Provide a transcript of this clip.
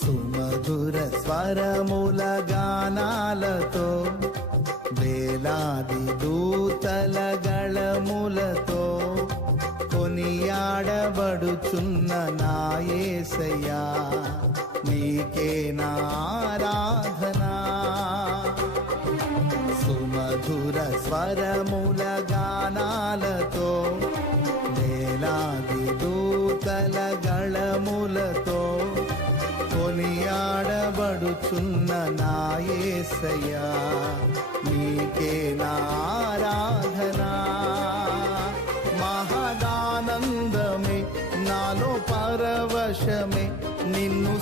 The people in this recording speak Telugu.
సుమధుర స్వరముల గానాలతో వేలాది దూతల గళములతో కొనియాడబడుచున్న నా యేసయ్యా నీకే నా ఆరాధనా. సుమధుర స్వరముల గానాలతో వేలాది దూతల గళములతో కొనియాడబడుచున్న నా యేసయ్యా నీకే నా ఆరాధనా. మహదానందమే నాలో పరవశమే నిన్ను